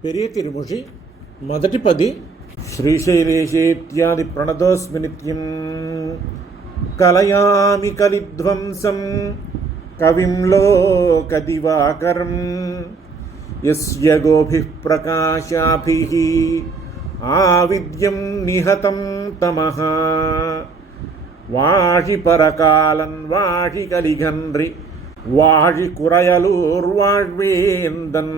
పెరియ తిరుమొഴി మొదటి పది. శ్రీశైలేశేత్యాది ప్రణతోస్మి నిత్యం కలయామి కలిధ్వంసం కవిం లోకదివాకరం యస్య గోభిః ప్రకాశాభిః ఆవిద్యం నిహతం తమః வாழி பரகாலன் வாழி கலிகன்றி வாழி குறையலூர் வாழ்வேந்தன்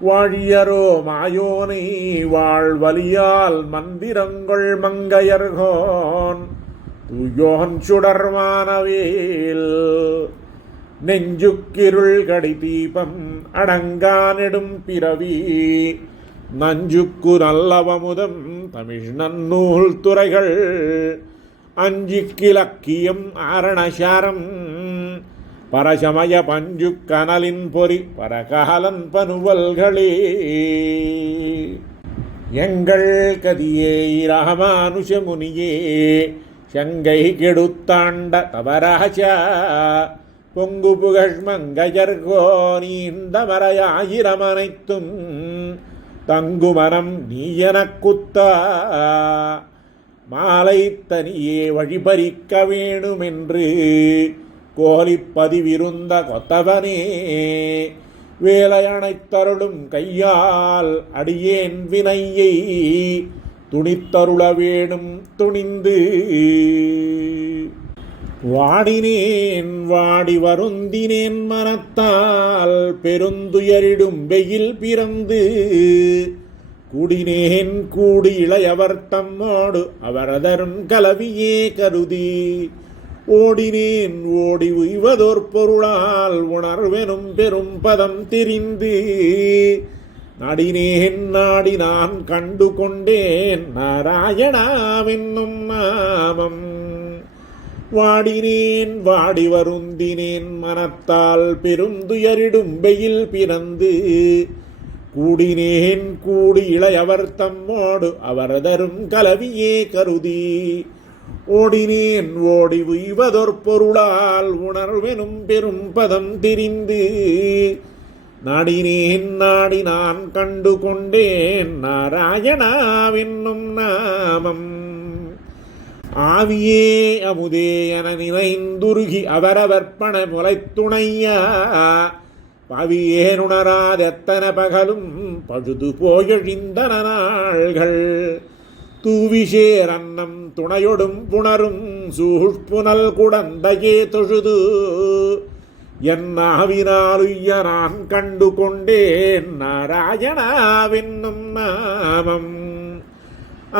வாழியரோ மாயோனை வாழ்வலியால் மந்திரங்கள் மங்கையர்கோன் துயோன் சுடர்வானவேல் நெஞ்சுக்கிருள் கடி தீபம் அடங்கா நெடும் பிறவி நஞ்சுக்கு நல்லவமுதம் தமிழ் நன்னூல் துறைகள் அஞ்சிக்கிலக்கியம் ஆரணசாரம் பரசமய பஞ்சு கனலின் பொறி பரகாலன் பனுவல்களே எங்கள் கதியே ராமானுஷமுனியே சங்கை கெடுத்தாண்ட தவராஜா பொங்கு புகழ் மங்கையர்கோ நீந்த மறையாயிரமனைத்தும் தங்குமரம் நீ எனக்குத்தா மாலை தனியே வழிபறிக்க வேணுமென்று கோலிப்பதிவிருந்த கொத்தவனே வேலையணைத்தருளும் கையால் அடியேன் வினையை துணித்தருள வேணும் துணிந்து வாடினேன் வாடி வருந்தினேன் மனத்தால் பெருந்துயரிடும் வெயில் பிறந்து கூடினேன் கூடி இளையவர் தம்மோடு அவரதரும் கலவியே கருதி ஓடினேன் ஓடி உய்வதோர் பொருளால் உணர்வெனும் பெரும் பதம் தெரிந்து நாடினேன் நாடி நான் கண்டு கொண்டேன் நாராயணாவென்னும் நாமம் வாடினேன் வாடி வருந்தினேன் மனத்தால் பெருந்துயரிடும் வெயில் பிறந்து கூடினேன் கூடி இளையவர் தம்மோடு அவரதரும் கலவியே கருதி ஓடினேன் ஓடி உய்வதொர் பொருளால் உணர்வெனும் பெரும் பதம் தெரிந்து நாடினேன் நாடி நான் கண்டு கொண்டேன் நாராயணாவென்னும் நாமம் ஆவியே அமுதே என நினைந்துருகி அவரவர்ப்பண முளைத்துணையா பவியேனுணராதெத்தன பகலும் பழுது போயழிந்தன நாள்கள் தூவிசேர் அன்னம் துணையொடும் புணரும் சூழ்புனல் குடந்தையே தொழுது என் ஆவினாலுய்ய நான் கண்டு கொண்டேன் நாராயணாவென்னும் நாமம்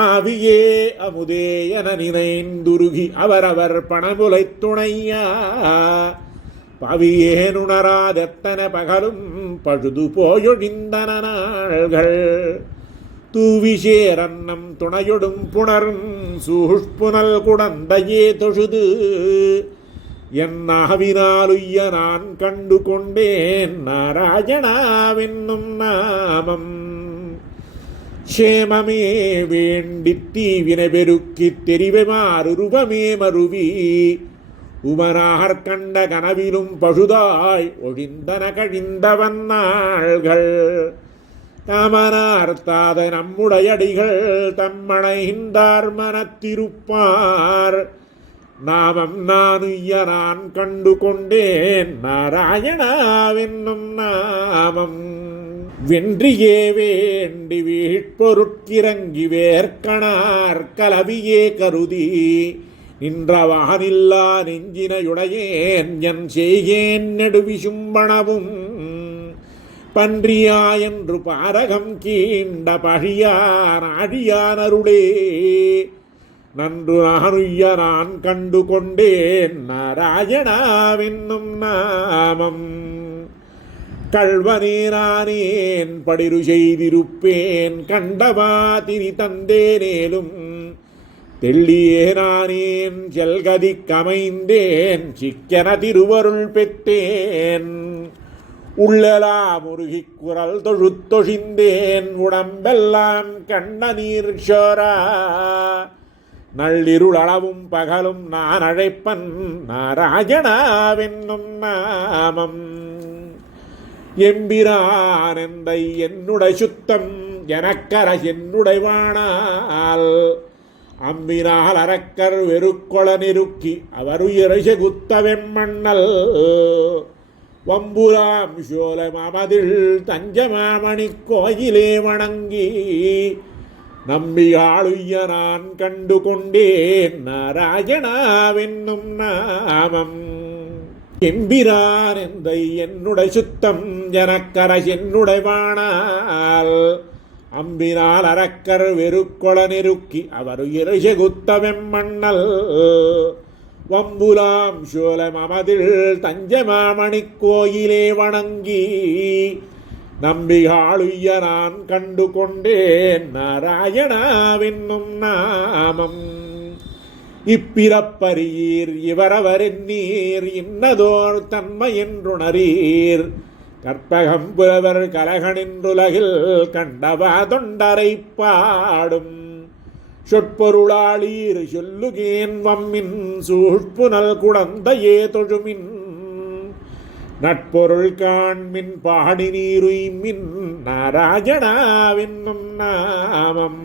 ஆவியே அமுதே என நினைந்துருகி அவரவர் பணமுலை துணையா பவியேனுணராதெத்தன பகலும் பழுது போயொழிந்தன நாள்கள் தூவிசேர் அன்னம் துணையொடும் புணரும் சூழ்புனல் குடந்தையே தொழுது என் ஆவினாலுய்ய நான் கண்டு கொண்டேன் நாராயணாவென்னும் நாமம் சேமமே வேண்டித் தீவினை பெருக்கித் தெரிவமாறுருவமே மருவி உமனாகற் கண்ட கனவிலும் பழுதாய் ஒழிந்தன கழிந்தவன் நாள்கள் காமனார்த்தாத நம்முடையடிகள் தம்மணைந்தார் மனத்திருப்பார் நாமம் நானுய்ய நான் கண்டு கொண்டேன் நாராயணாவென்னும் நாமம் வென்றியே வேண்டி வீட்பொருட்கிறங்கி வேர்க்கணார் கலவியே கருதி நின்றவானில்லா நெஞ்சினையுடையேன் என் செய்கேன் நெடுவிசும்பணவும் பன்றியா என்று பாரகம் கீண்ட பழியான் அழியானருளே நன்று நானுய்ய நான் கண்டு கொண்டேன் நாராயணாவென்னும் நாமம் கள்வனேனானேன் படிரு செய்திருப்பேன் கண்டவா திரி தந்தேனேலும் தெள்ளியேனானேன் செல்கதி கமைந்தேன் சிக்கென திருவருள் பெற்றேன் உள்ளலா முருகிக் குரல் தொழுத்தொழிந்தேன் உடம்பெல்லாம் கண்ண நீர் சோரா நள்ளிருள் அளவும் பகலும் நான் அழைப்பன் நாராயணாவென்னும் நாமம் எம்பிரான் எந்தை என்னுடை சுத்தம் எனக்கர என்னுடை வாணால் அம்பினால் அரக்கர் வெறுக்கொள நெருக்கி அவருயிரை குத்தவெம்மண்ணல் வம்புராம் சோலை மாமதில் தஞ்சமாமணி கோயிலே வணங்கி நம்பியாளுய்ய நான் கண்டு கொண்டேன் நாராயணாவென்னும் நாமம் எம்பிரான் எந்தை என்னுடை சுத்தம் எனக்கர என்னுடை வாணால் அம்பினால் அரக்கர் வெறுக்கொள நெருக்கி அவருயிரை குத்தவெம்மண்ணல் வம்புலாம் சோலை மாமதில் தஞ்சமாமணி கோயிலே வணங்கி நம்பிகாளுய்ய நான் கண்டு கொண்டேன் நாராயணாவென்னும் நாமம் இப்பிறப்பரீர் இவரவரென்னீர் இன்னதோர் தன்மை என்றுணரீர் கற்பகம் புலவர் கலகனின்றுலகில் கண்டவா தொண்டரை பாடும் சொற்பொருளாளீர் சொல்லுகேன் வம்மின் சூழ்ப்புனல் குடந்தையே தொழுமின் நட்பொருள் காண்மின் பாடி நீருய்மின் நாராயணாவென்னும் நாமம்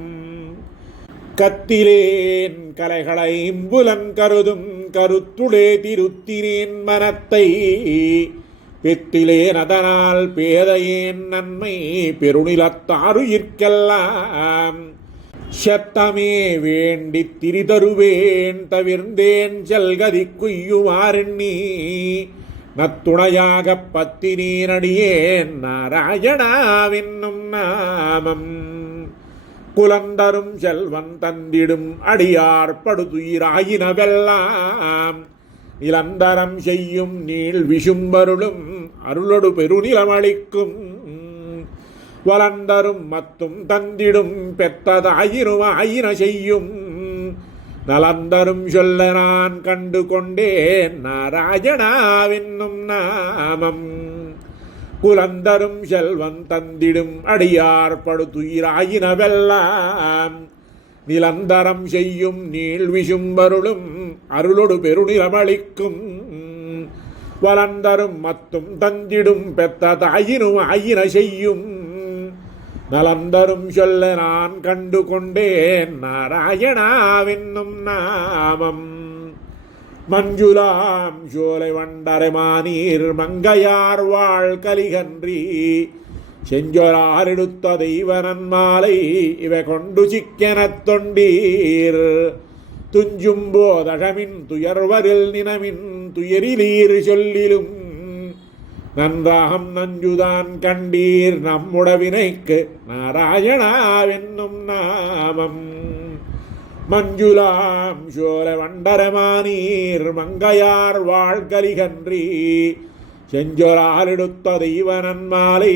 கத்திலேன் கலைகளை இம்புலன் கருதும் கருத்துளே திருத்தினேன் மனத்தை பெத்திலேன் அதனால் பேதையேன் நன்மை பெருநிலத்தாருயிர்க்கெல்லாம் சத்தமே வேண்டி திரிதருவேன் தவிர்ந்தேன் செல்கதி குய்யுமாறெண்ணி நத்துணையாக பத்தினீரடியேன் நாராயணாவென்னும் நாமம் குலந்தரும் செல்வன் தந்திடும் அடியார் படுதுயிராயினவெல்லாம் நிலந்தரம் செய்யும் நீள் விஷும்பருளும் அருளொடு பெருநிலமளிக்கும் வளர்ந்தரும் மத்தும் தந்திடும் பெற்றதாயினும் ஆயின செய்யும் நலந்தரும் சொல்ல நான் கண்டு கொண்டேன் நாராயணாவென்னும் நாமம் குலந்தரும் செல்வன் தந்திடும் அடியார் படுதுயிராயினவெல்லாம் நிலந்தரம் செய்யும் நீள் விஷும்பருளும் அருளொடு பெருநிலமளிக்கும் வளர்ந்தரும் மத்தும் தந்திடும் பெத்த தாயினும் ஆயின செய்யும் நலந்தரும் சொல்ல நான் கண்டு கொண்டேன் நாராயணாவென்னும் நாமம் மஞ்சுளாம் சோலை வண்டரைமானீர் மங்கையார் வாழ் கலிகன்றி செஞ்சொராரெடுத்த தெய்வனன் மாலை இவ கொண்டு சிக்கெனத் தொண்டீர் துஞ்சும் போதழமின் துயர்வரில் நினமின் துயரிலீர் சொல்லிலும் நன்றாகம் நஞ்சுதான் கண்டீர் நம்முடவினைக்கு நாராயணாவென்னும் நாமம் மஞ்சுளாம் சோலை வண்டரமானீர் மங்கையார் வாழ்கலிகன்றி செஞ்சொராலெடுத்த தெய்வனன் மாலை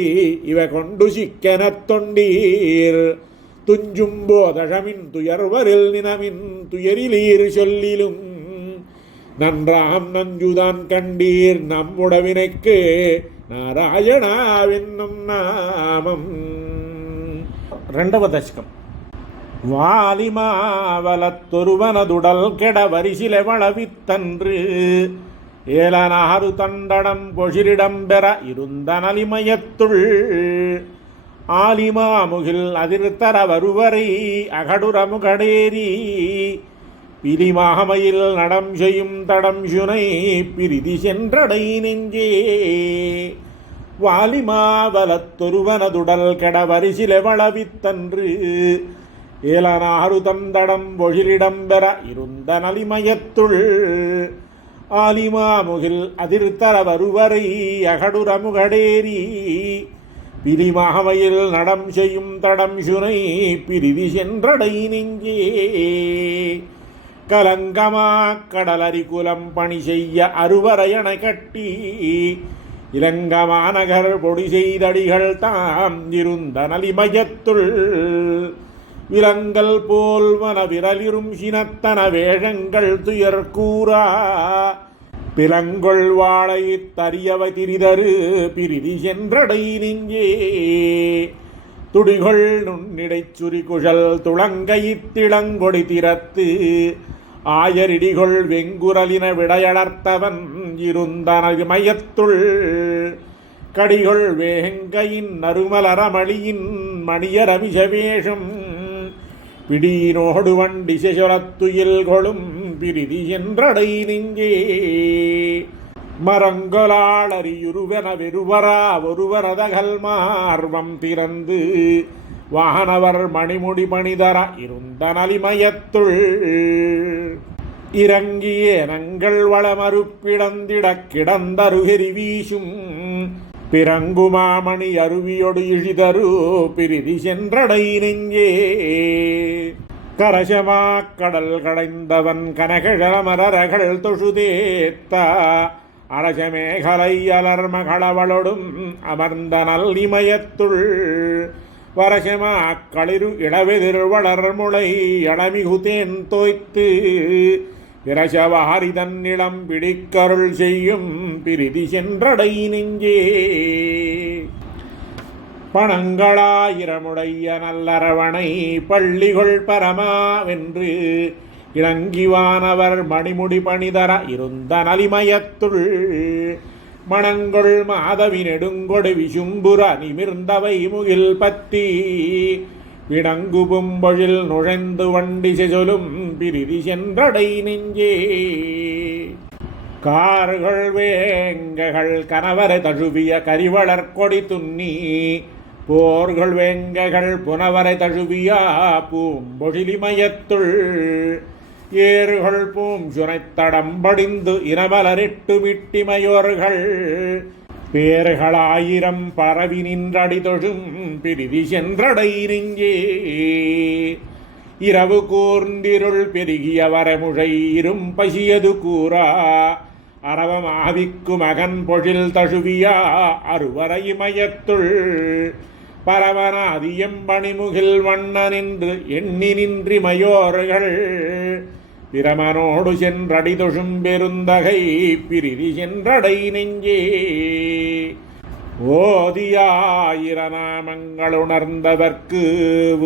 இவ கொண்டு சிக்கெனத் தொண்டீர் துஞ்சும் போதழமின் துயர்வரில் நினமின் துயரிலீர் சொல்லிலும் நன்றாம் நஞ்சுதான் கண்டீர் நம்முடவினைக்கு நாராயணாவென்னும் நாமம். రెండవ దశకం. வாலிமாவலத்தொருவனதுடல் கெட வரிசிலெவளவித்தன்று ஏலனாறு தண்டடம் பொழிரிடம் பெற இருந்த நலிமயத்துள் ஆலிமாமுகில் அதிர்த்தர வருவரை அகடுரமுகடேரி பிரிமாமையில் நடம் செய்யும் தடம் சுனை பிரிதி சென்றடை நெஞ்சே வாலிமாவலத்தொருவனதுடல் கெட வரிசிலெவளவித்தன்று ஏலனாறு தந்தடம் பொழிலிடம் பெற இருந்த நலிமயத்துள் ஆலிமாமுகில் அதிர்த்தர வருவரை அகடுரமுகடேரி பிரிமாமையில் நடம் செய்யும் தடம் சுனை பிரிதி சென்றடை நெஞ்சே கலங்கமா கடலரி குலம் பணி செய்ய அருவரையணை கட்டி இலங்கமாநகர் பொடி செய்தடிகள் தாம் இருந்த நலிமயத்துள் விலங்கல் போல் வன விரலிரும் சினத்தன வேழங்கள் துயர் கூறா பிலங்கொள் வாழை தரியவை திரிதரு பிரிதி சென்றடை நெஞ்சே துடிகொள் நுண்ணிடைச் சுரிகுழல் துளங்கையித்திளங்கொடி திறத்து ஆயரிடிகொள் வெங்குரலின விடையடர்த்தவன் இருந்தன மயத்துள் கடிகொள் வேங்கையின் நறுமலரமளியின் மணியரமிசவேஷம் பிடியினோடு வண்டி செசுரத்துயில் கொளும் பிரிதி என்றடை நெஞ்சே மரங்கொலாளரியுருவென வெறுவரா ஒருவரதகல் மார்வம் திறந்து வானவர் மணிமுடி பணிதர இருந்த நலிமயத்துள் இறங்கிய நங்கள் வளமறுப்பிடந்திடக் கிடந்தருகெரி வீசும் பிறங்குமாமணி அருவியொடு இழிதரு பிரிதி சென்றடை நெஞ்சே கரசமாக்கடல் கடைந்தவன் கனகழமரர்கள் தொழுதேத்த அரசமேகலை அலர்மகளவளொடும் அமர்ந்த நல்லிமயத்துள் வரசமாக்களிரு இளவெதிர் வளர்முளை அளமிகுதேன் தோய்த்து இரசவாரிதன் நிலம் பிடிக்கருள் செய்யும் பிரிதி சென்றடை நெஞ்சே பணங்களாயிரமுடைய நல்லரவணை பள்ளிகொள் பரமாவென்று இறங்கிவானவர் மணிமுடி பணிதர இருந்த நலிமயத்துள் மணங்கொள் மாதவி நெடுங்கொடு விசும்புற நிமிர்ந்தவை முகில் பத்தி விடங்கு பும்பொழில் நுழைந்து வண்டி செசொலும் பிரிதி சென்றடை நெஞ்சே கார்கள் வேங்ககள் கணவரை தழுவிய கரிவளர் கொடி துண்ணி போர்கள் வேங்ககள் புனவரை தழுவியா பூம்பொழிலிமயத்துள் ஏறுகள் பூம் சுனைத்தடம்படிந்து இனமலரிட்டு விட்டிமையோர்கள் பேர்களாயிரம் பரவி நின்றடி தொழும் பிரிதி சென்றடை நெஞ்சே இரவு கூர்ந்திருள் பெருகிய வரமுழை இரும் பசியது கூறா அரவமாவிக்கு மகன் பொழில் தழுவியா அருவரைமயத்துள் பரவனாதியம் பணிமுகில் வண்ணனின்று எண்ணி நின்றி மயோர்கள் பிரமனோடு சென்றடி தொழும் பெருந்தகை பிரிதி சென்றடை நெஞ்சே ஓதியாயிர நாமங்கள் உணர்ந்ததற்கு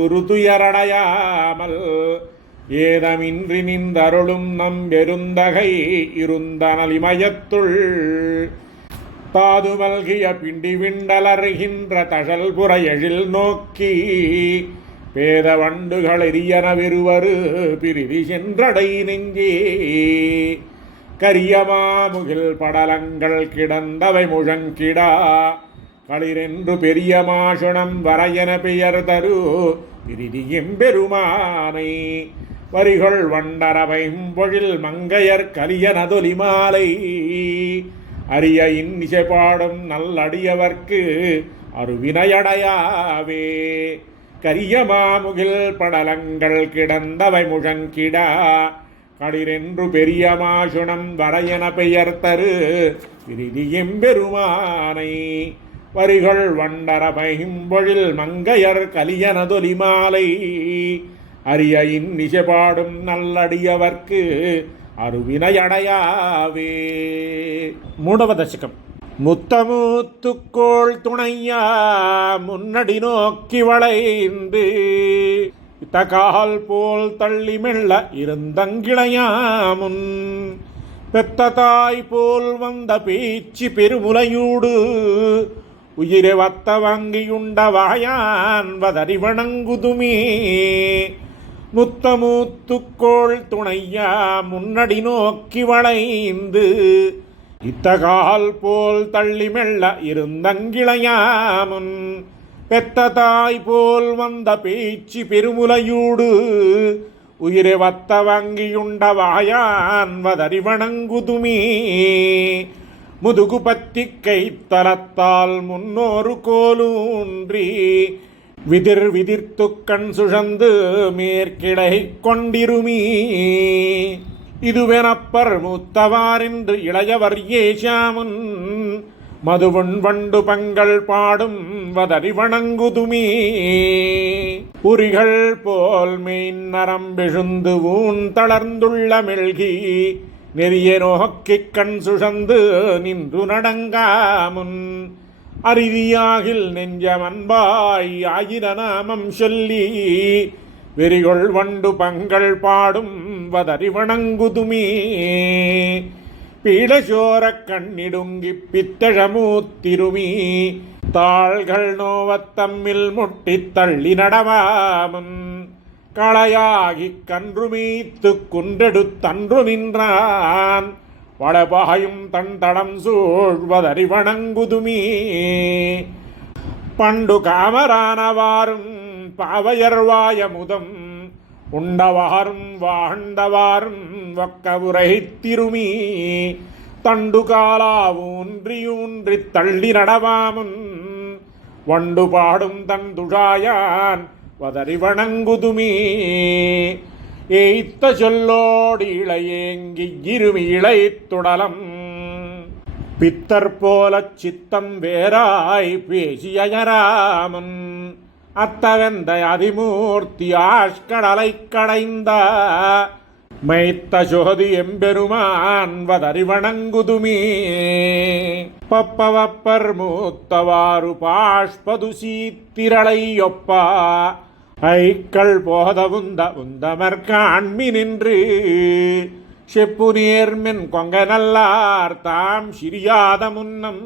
உருதுயரடையாமல் ஏதமின்றி நின்றருளும் நம் பெருந்தகை இருந்த நலிமயத்துள் தாது மல்கிய பிண்டி விண்டலர்கின்ற தழல் புற எழில் நோக்கி பேத வண்டுகள் எரியன வெறுவரு பிரிதி சென்றடை நெஞ்சே கரியமாமுகில் படலங்கள் கிடந்தவை முழங்கிடா களிரென்று பெரிய மாசுணம் வரையன பெயர் தரு பிரிதி எம்பெருமானை வரிகள் வண்டரவையும் பொழில் மங்கையர் கலியனதொலி மாலை அரிய இன்னிசை பாடும் நல்லடியவர்க்கு அருவினையடையாவே கரியமாமுகில் படலங்கள் கிடந்தவை முழங்கிடா களிரென்று பெரிய மாசுணம் வரையன பெயர் தரு பிரிதி எம்பெருமானை வரிகள் வண்டரவையும் பொழில் மங்கையர் கலியனதொலி மாலை அரிய இன்னிசை பாடும் நல்லடியவர்க்கு அருவினையடையாவே. மூடவ தசகம். முத்தமூத்துக்கோள் துணையா முன்னடி நோக்கி வளைந்து தகால் போல் தள்ளி மெல்ல இருந்தங்கிளையாமுன் பெத்த தாய் போல் வந்த பேச்சு பெருமுலையூடு உயிரை வத்த வாங்கியுண்ட வாயான் வதறி வணங்குதுமே. முத்தமூத்துக்கோள் துணையா முன்னடி நோக்கி வளைந்து இத்தகால் போல் தள்ளி மெல்ல இருந்தங்கிளையாமுன் பெத்த தாய் போல் வந்த பேச்சு பெருமுலையூடு உயிரை வத்த வாங்கியுண்ட வாயான் வதறி வணங்குதுமே. முதுகு பத்தி கைத்தலத்தால் முன்னோரு கோலூன்றி விதிர் விதிர்த்து கண் சுழந்து மேற்கிடை கொண்டிருமீ. இதுவெனப்பர் மூத்தவாரென்று இளையவர் ஏசாமுன் மதுவன் வண்டு பங்கள் பாடும் வதறி வணங்குதுமே. உரிகள் போல் மெயின் நரம்பெழுந்து ஊன் தளர்ந்துள்ள மெல்கி நெறிய நோக்கிக் கண் சுழந்து நின்று நடங்காமுன் அரிதியாகில் நெஞ்சமன்பாய் ஆயிர நாமம் சொல்லி வெறிகொள் வண்டு பங்கள் பாடும் வதறி வணங்குதுமே. பீடசோரக் கண்ணிடுங்கி பித்தழமூத்திருமி தாள்கள் நோவத் தம்மில் முட்டித் தள்ளி நடவாமன் களையாகிக் கன்றுமீத்து குன்றெடுத்தன்று நின்றான் வளபாயும் தன் தடம் சூழ்வதறி வணங்குதுமே பண்டு காமரானவாறும் பாவையர்வாயமுதம் உண்டவாறும் வாழ்ந்தவாறும் வக்கவுரைத்திருமி தண்டு காலாவூன்றியூன்றித் தள்ளி நடவாமுன் வண்டு பாடும் தன் துழாயான் வதறி வணங்குதுமே ஏய்த்த சொல்லோடு இளையேங்கி இருமி இளைத்துடலம் பித்தர் போலச் சித்தம் வேறாய் பேசியராமன் அத்தவெந்த அதிமூர்த்தி ஆஷ்கடலை கடைந்த மைத்த சோதி எம்பெருமான் வதறி வணங்குதுமே பப்பவப்பர் மூத்தவாறு பாஷ்பது சீத்திரளையொப்பா ஐக்கள் போதவுந்த உந்தமர்காண்மி நின்று செப்பு நேர்மின் கொங்க நல்லார் தாம் சிறியாத முன்னம்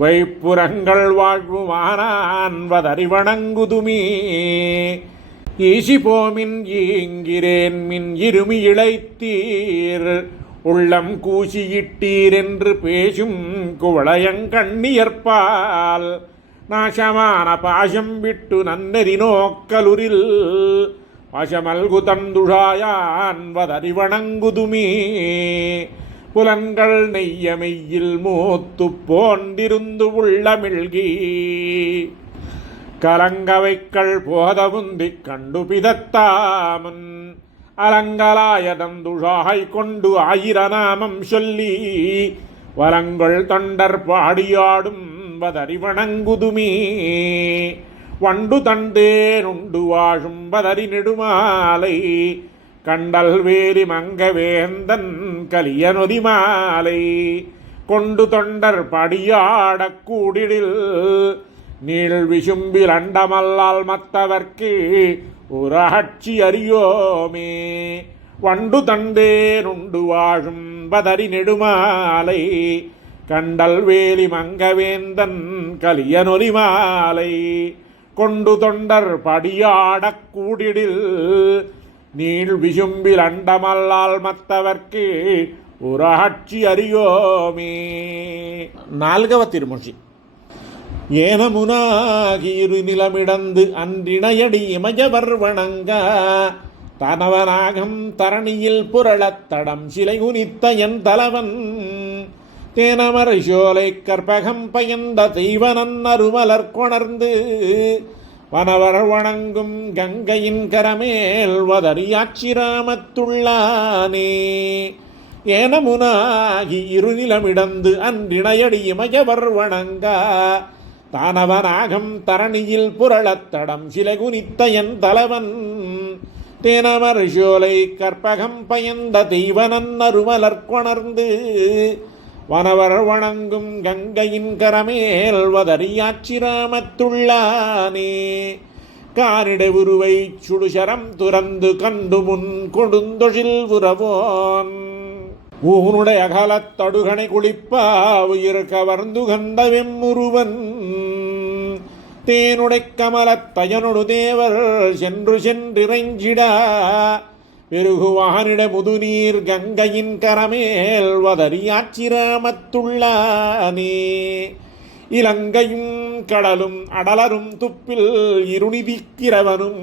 வைப்புறங்கள் வாழ்வுமானான் வதறி வணங்குதுமே ஈசி போமின் ஈங்கிறேன் மின் இருமி இழைத்தீர் உள்ளம் கூசியிட்டீர் என்று பேசும் குவளையங்கண்ணியற்பால் நாசமான பாசம் விட்டு நன்னெறி நோக்கலுரில் வசமல்கு தந்துழாயான் வதறி வணங்குதுமே புலன்கள் நெய்யமெய்யில் மூத்து போந்திருந்து உள்ளமிழ்கி கலங்கவைக்கள் போதவுந்தி கண்டு பிதத்தாமன் அலங்கலாயதந்துழாய் கொண்டு ஆயிரநாமம் சொல்லி வரங்கள் தொண்டர் பாடியாடும் வதறி வணங்குதுமே வண்டு தண்டேனுண்டு வாழும் வதறி நெடுமாலை கண்டல் வேரி மங்கவேந்தன் கலிய நொதி மாலை கொண்டு தொண்டர் படியாடக் கூடிடில் நீள் விசும்பில் அண்டமல்லால் மத்தவர்க்கு ஒரு அகட்சி அறியோமே வண்டு தண்டேனுண்டு வாழும் வதறி நெடுமாலை கண்டல் வேலி மங்கவேந்தன் கலிய நொலி மாலை கொண்டு தொண்டர் படியாடக் கூடிடில் நீள் விசும்பில் அண்டமல்லால் மத்தவர்க்கு ஒரு அகட்சி அறியோமே. 4వ తిరుమూర్తి. ஏனமுனாகிரு நிலமிடந்து அன்றிணையடி இமயவர் வணங்க தனவனாகம் தரணியில் புரளத் தடம் சிலை குனித்த என் தலைவன் தேனமர் சோலை கற்பகம் பயந்த தெய்வனன் அருமலர் கொணர்ந்து வனவர் வணங்கும் கங்கையின் கரமேல் வதறியாட்சிராமத்துள்ளானே ஏனமுனாகி இருநிலமிடந்து அன்றிணையடி இமயவர் வணங்க தானவனாகம் தரணியில் புரளத்தடம் சிலை குனித்த என் தலைவன் தேனமர் சோலை கற்பகம் பயந்த தெய்வனன் அருமலர் கொணர்ந்து வனவர் வணங்கும் கங்கையின் கரமேல் வதறியாட்சிராமத்துள்ளானே காரிட உருவை சுடுசரம் துறந்து கண்டு முன் கொடுந்தொழில் உறவோன் ஊனுடைய அகலத்தடுகனை குளிப்பா உயிர் கவர்ந்து கண்ட வெம்முருவன் தேனுடை கமலத்தயனொடு தேவர் சென்று சென்றிறைஞ்சிடா பெருகுவானிட முதுநீர் கங்கையின் கரமேல் வதறியாட்சிராமத்துள்ளானே இலங்கையும் கடலும் அடலரும் துப்பில் இருநிதிக்கிறவனும்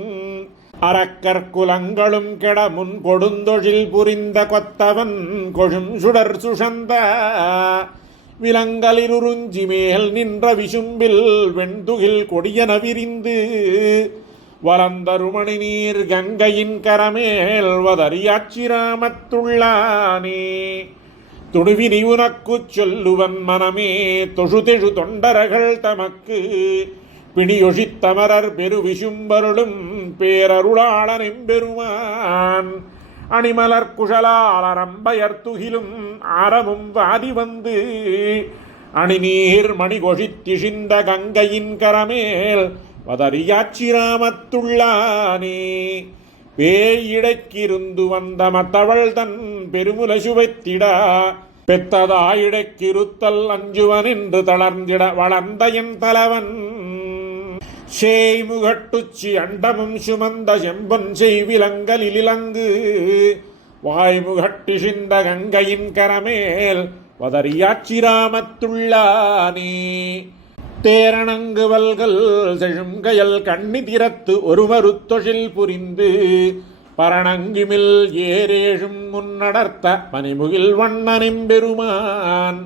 அறக்கற்குலங்களும் கெடமுன் கொடுந்தொழில் புரிந்த கொத்தவன் கொழும் சுடர் சுஷந்த விலங்கலிருஞ்சி மேல் நின்ற விசும்பில் வெண்துகில் கொடியன விரிந்து வளர்ந்தருமணி நீர் கங்கையின் கரமேல் வதறியாட்சிராமத்துள்ளானே துணுவினி உனக்குச் சொல்லுவன் மனமே தொழுதெழு தொண்டர்கள் தமக்கு பிணியொழித்தமரர் பெருவிசும்பருளும் பேரருளாளன் எம்பெருமான் அணிமலர் குழலாளரம்பயர் துகிலும் ஆரமும் வாதி வந்து அணிநீர் மணிகொழித்திழிந்த கங்கையின் கரமேல் வதறியாட்சிராமத்துள்ளானே பேயிடைக்கிருந்து வந்த மத்தவள் தன் பெருமுல சுவைத்திடா பெத்ததாயிடைக்கிருத்தல் அஞ்சுவன் என்று தளர்ந்திட வளர்ந்த என் தலைவன் சேய்முகட்டுச்சி அண்டமும் சுமந்த செம்பொன் செய்விலங்கலில் இலங்கு வாய்முகட்டிசிந்த கங்கையின் கரமேல் வதறியாச்சிராமத்துள்ளானே தேரணங்கு வல்கள் செழுங்கயல் கண்ணி திறத்து ஒரு மறுத்தொழில் புரிந்து பரணங்கிமில் ஏரேழும் முன்னடர்த்த பனிமுகில் வண்ணனிம்பெருமான்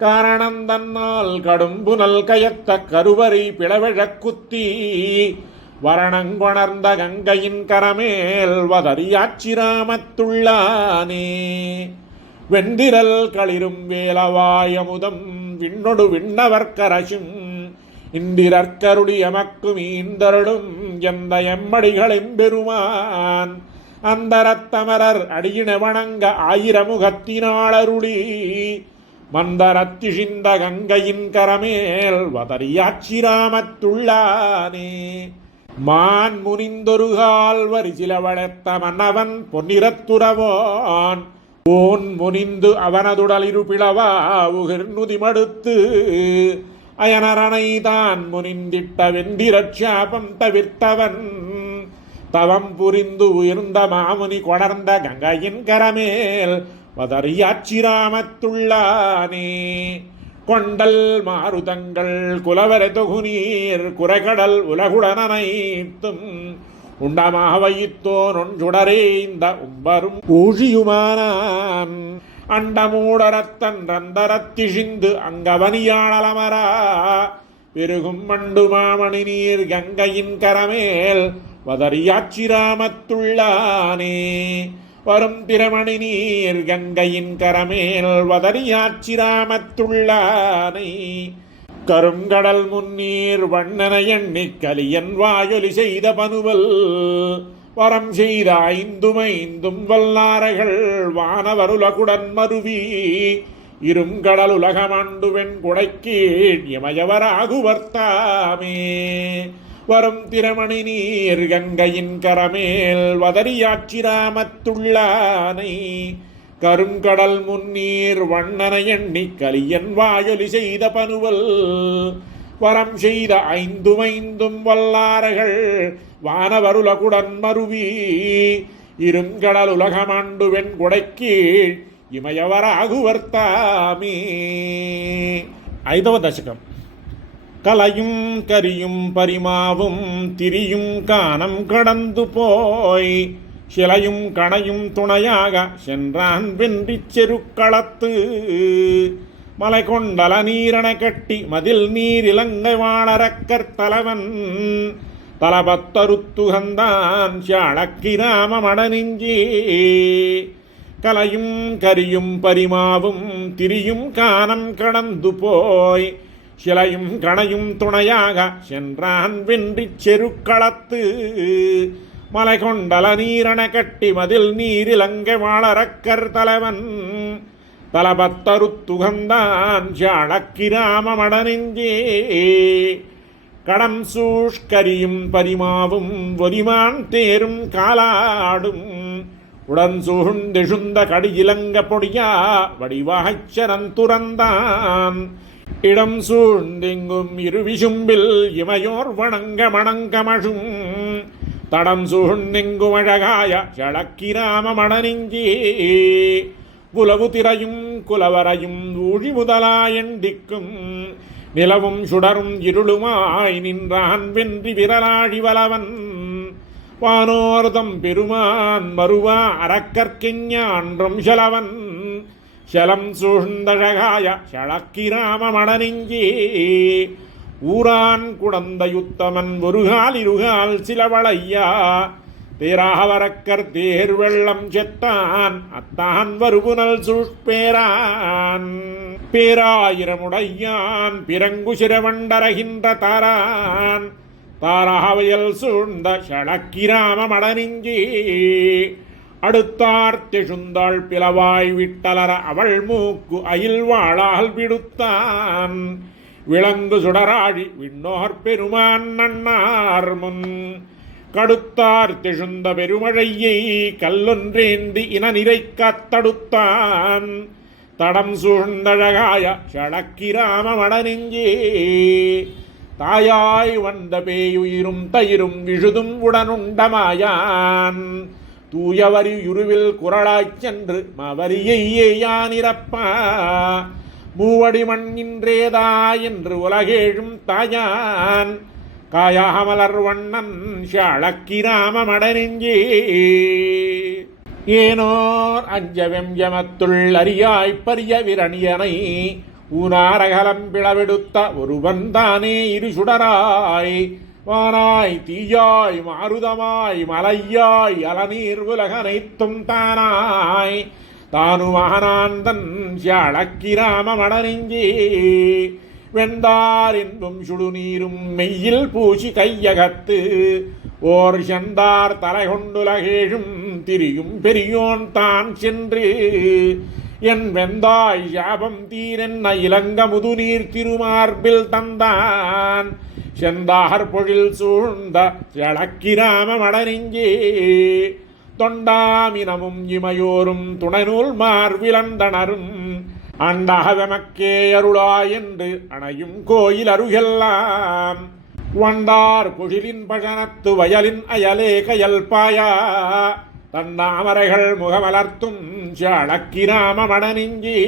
காரணம் தன்னால் கடும்புனல் கயத்த கருவறை பிளவழக் குத்தி வரணங்கொணர்ந்த கங்கையின் கரமேல் வதறியாச்சிராமத்துள்ளானே வெண்டிரல் களிரும் வேலவாயமுதம் விண்ணொடு விண்ணவர்க்கரசும் இந்திரற்கருடி எமக்கும் ஈந்தருடும் எந்த எம்மடிகளின் பெருமான் அந்தரத்தமரர் அடியின வணங்க ஆயிரமுகத்தினாளருளி மந்தரத்திழிந்த கங்கையின் கரமேல் வதறியாச்சிராமத்துள்ளானே மான் முனிந்தொருகால் வரிசில வளர்த்த மன்னவன் பொன்னிறத்துறவோன் ஓன் முனிந்து அவனதுடலிரு பிளவா உகிர்நுதி மடுத்து அயனரணை தான் முனிந்திட்ட வெந்திரட்சாபம் தவிர்த்தவன் தவம் புரிந்து உயர்ந்த மாமுனி கொடர்ந்த கங்கையின் கரமேல் வதறியாச்சிராமத்துள்ளானே கொண்டல் மாருதங்கள் குலவரை தொகுநீர் குறைகடல் உலகுடனைத்தும் உண்டமாக வைத்தோன் ஒன்றுடரே இந்த உம்பரும் ஊழியுமானான் அண்டமூடரத்தன் ரந்தரத்திழிந்து அங்கவனியாளமரா பெருகும் மண்டு மாமணி நீர் கங்கையின் கரமேல் வதறியாச்சிராமத்துள்ளானே வரும் திறமணி நீர் கங்கையின் கரமேல் வதறியாச்சிராமத்துள்ளானை கருங்கடல் முன்னீர் வண்ணன எண்ணி கலியன் வாயொலி செய்த பனுவல் வரம் செய்த ஐந்துமைந்தும் வல்லாரைகள் வானவருலகுடன் மருவி இருங்கடல் உலகமாண்டு வெண் குடைக்கீழ் இமயவராகுவர்த்தாமே வரும் திறமணி நீர் கங்கையின் கரமேல் வதறியாச்சிராமத்துள்ளானை கருங்கடல் முன்னீர் வண்ணன எண்ணி கலியன் வாயொலி செய்த பனுவல் வரம் செய்த ஐந்துமைந்தும் வல்லாரைகள் வானவருலகுடன் மருவி இருங்கடல் உலகமாண்டு வெண் குடைக்கீழ் இமயவராகுவர்த்தாமே. 5వ దశకం. கலையும் கரியும் பரிமாவும் திரியும் காணம் கடந்து போய் சிலையும் கணையும் துணையாக சென்றான் வென்றிச் செருக்களத்து மலை கொண்டல நீரண கட்டி மதில் நீர் இலங்கை வாழறக்கர் தலைவன் தலபத்தருத்துகந்தான் சாளக்கிராம மடநெஞ்சே கலையும் கரியும் பரிமாவும் திரியும் காணம் கடந்து போய் சிலையும் கணையும் துணையாக சென்றான் வென்றிச் செருக்களத்து மலை கொண்டல நீரண கட்டி மதில் நீரிலங்கை வாழறக்கர் தலைவன் தலபத்தருத்துகந்தான் சாளக்கிராம மடநெஞ்சே கடம் சூஷ்கரியும் பரிமாவும் ஒலிமான் தேரும் காலாடும் உடன் சூழ்ந்தெழுந்த கடியிலங்க பொடியா வடிவாய்ச்சரன் துறந்தான் இடம் சூழ்ந்தெங்கும் இருவிசும்பில் இமையோர் வணங்க மணங்கமழும் தடம் சூழ்ந்தெங்கும் அழகாய சளக்கிராம மடநெஞ்சே புலவு திரையும் குலவரையும் ஊழி முதலாயண்டிக்கும் நிலவும் சுடரும் இருளுமாய் நின்றான் வென்றி விரலாழி வலவன் வானோர்தம் பெருமான் மருவா அரக்கற்கெஞ்ஞான்றும் செலவன் சலம் சூழ்ந்தழகாய சளக்கிராம மடநெஞ்சே ஊரான் குடந்த யுத்தமன் ஒருகால் இருகால் சிலவளையா தேராவரக்கர் தேர் வெள்ளம் செத்தான் அத்தான் வருகுனல் சூழ்பேரான் பேராயிரமுடையான் பிறங்குசிரவண்டரகின்ற தாரான் தாராவயல் சூழ்ந்த சளக்கிராம மடநெஞ்சே அடுத்தார்த்தெழுந்தாள் பிளவாய் விட்டலர அவள் மூக்கு அயில் வாழால் விடுத்தான் விளங்கு சுடராழி விண்ணோர் பெருமான் நன்னார் முன் கடுத்தார் தெழுந்த பெருமழையை கல்லொன்றேந்தி இன நிறை காத்தடுத்தான் தடம் சூழ்ந்தழகாய ஷளக்கிராம மடநெஞ்சே தாயாய் வந்த பேயுயிரும் தயிரும் விழுதும் உடனுண்டமாயான் தூயவரி உருவில் குரலாய்ச் சென்று மவரியை ஏயானிரப்பா மூவடி மண்ணின்றேதா என்று உலகேழும் தாயான் காயாமலர் வண்ணன் ஷளக்கிராம மடநெஞ்சே ஏனோர் அஞ்சவெம் யமத்துள் அறியாய்ப்பரிய விரணியனை ஊனாரகலம் பிளவெடுத்த ஒருவன் தானே இருசுடராய் வானாய் தீயாய் மாருதமாய் மலையாய் அலநீர் உலகனைத்தும் தானாய் தானுமானாந்தன் ஷளக்கிராம மடநெஞ்சே வெந்தார் என்பும் சுடுநீரும் மெய்யில் பூசி கையகத்து ஓர் செந்தார் தலை கொண்டுலகேழும் திரியும் பெரியோன் தான் சென்று என் வெந்தாய் சாபம் தீரென்ன இலங்க முதுநீர் திருமார்பில் தந்தான் செந்தார் பொழில் சூழ்ந்த ஷளக்கிராம மடநெஞ்சே தொண்டாமினமும் இமையோரும் துணைநூல் மார்விலந்தனரும் அண்டகவெமக்கே அருளாய் என்று அணையும் கோயில் அருகெல்லாம் வண்டார் பொழிலின் பழனத்து வயலின் அயலே கயல் பாயா தன்னாமரைகள் முகமலர்த்தும் ஷளக்கிராம மடநெஞ்சே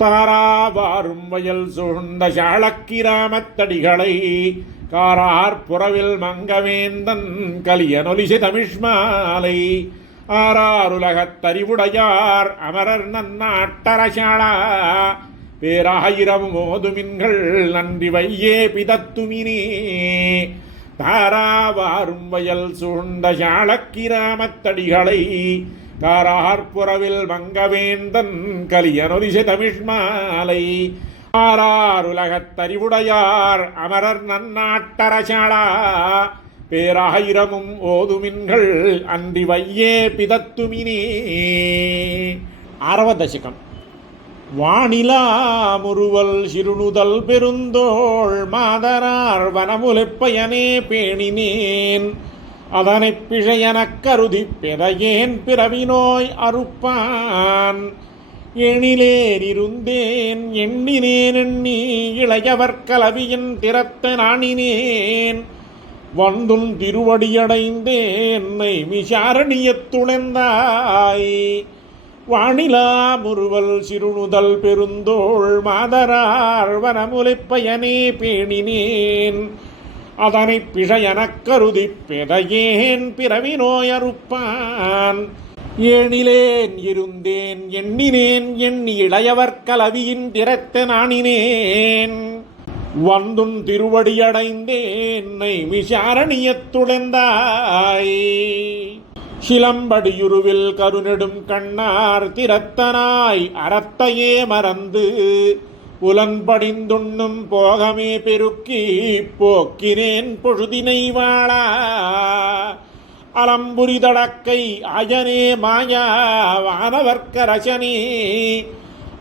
தாராவாரும் வயல் சூழ்ந்த ஷளக்கிராமத்தடிகளை காரார் புறவில் மங்கவேந்தன் கலியனொலிசை தமிழ்மாலை ஆறாருலகத்தறிவுடையார் அமரர் நன்னாட்டரசாளா பேராயிரம் மோதுமின்கள் நன்றி வையே பிதத்துமினே தாராவாரும் வயல் சூழ்ந்த ஷளக்கிராமத்தடிகளை காரார்புறவில் மங்கவேந்தன் கலியனொலிசை தமிழ்மாலை ஆறாருலகத்தறிவுடையார் அமரர் நன்னாட்டரசாளா பேராயிரமும் ஓதுமின்கள் அன்றி வையே பிதத்துமினே. 6వ దశకం. வானிலா முறுவல் சிறுநுதல் பெருந்தோள் மாதரார் வனமுலைப்பயனே பேணினேன் அதனைப் பிழையனக் கருதி பெதையேன் பிறவி நோய் அறுப்பான் எணிலேன் இருந்தேன் எண்ணினேன் எண்ணி இளையவர் கலவியின் திறத்த நாணினேன் வந்தும் திருவடியடைந்தேன் மிசாரணியத் துளைந்தாய் வானிலா முறுவல் சிறுநுதல் பெருந்தோள் மாதரார் வனமுலைப்பயனே பேணினேன் அதனைப் பிழையனக் கருதி பெதையேன் பிறவி நோய் அறுப்பான் ஏணிலேன் இருந்தேன் எண்ணினேன் எண்ணி இளையவர் கலவியின் திறத்த நாணினேன் வந்தும் திருவடியடைந்தேன் மிசாரணியத் துளைந்தாய் சிலம்படியுருவில் கருநெடும் கண்ணார் திறத்தனாய் அறத்தையே மறந்து புலன்படிந்துண்ணும் போகமே பெருக்கி போக்கினேன் பொழுதினை வாழா அலம்புரி தடக்கை அயனே மாயா வானவர்க்கரசனே